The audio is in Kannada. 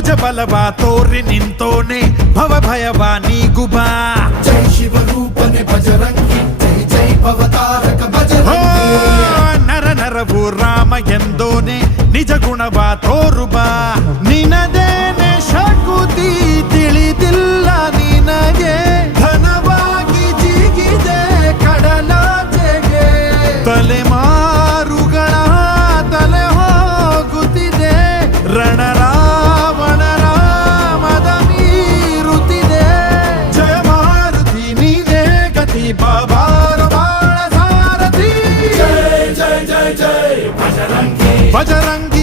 ಭುಜ ಬಲವ ತೋರಿ ನಿಂತೋನೆ ಭವ ಭಯವ ನೀಗುಬಾ ಜೈ ಶಿವರೂಪನೆ ಬಜರಂಗಿ ಜೈ ಜೈ ಭವತಾರಕ ಬಜರಂಗಿ ನರ ನರವು ರಾಮ ಎಂದೋನೆ ನಿಜ ಗುಣವ ತೋರುಬ ನಿನದೇನೆ ಶಕುತಿ ತಿಳಿದಿಲ್ಲ ನಿನಗೆ ಧನವಾಗಿ ಜಿಗಿದೆ ಕಡಲಾಚೆಗೆ. ತಲೆಮಾರುಗಳ ಜೈ ಜೈ ಜೈ